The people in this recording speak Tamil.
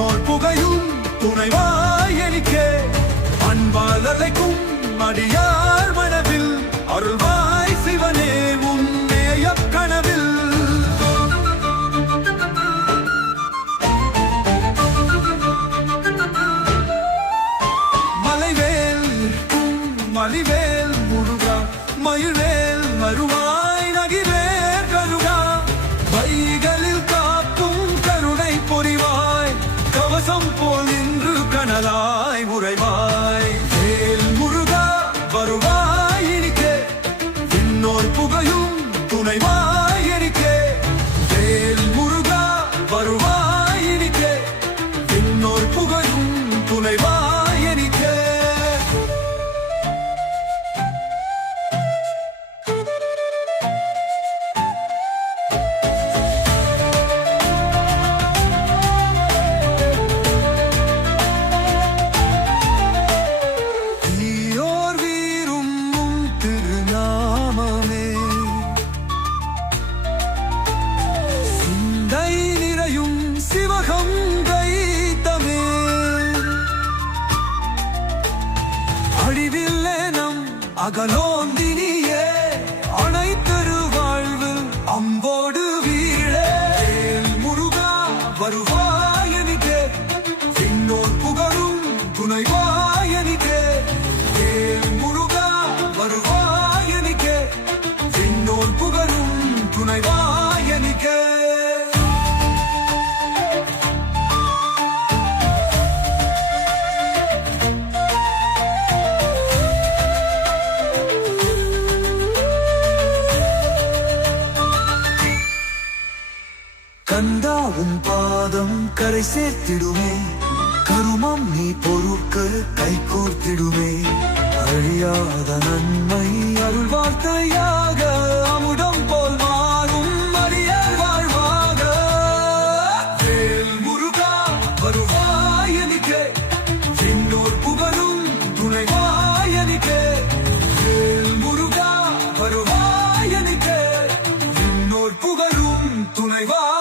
வானோர் புகையும் துணைவாய் எனக்கே அன்பால் அலைக்கும் அடியார் மனதில் அருள்வாய் சிவனே உன்னேய கனவில் மலைவேல் மலிவேல் முருகா மயிலேல் மருவா மேலாய் உறைவாய் அகலோந்தினியே அனைத்தரு வாழ்வில் அம்போடு கந்தா உன் பாதம் கரை சேர்த்திடுமே. கருமம் நீ பொருட்க கை கோர்த்திடுமே. அழியாத நன்மை அருள் வார்த்தையாக அமுடம் போல் மாறும் அரியர் வாழ்வாக. வேல் முருகா வருவாயனிக்கே என்னோர் புகழும் துணைவாயனிக்கே வேல் முருகா வருவாயனிக்கே என்னோர் புகழும் துணைவாய்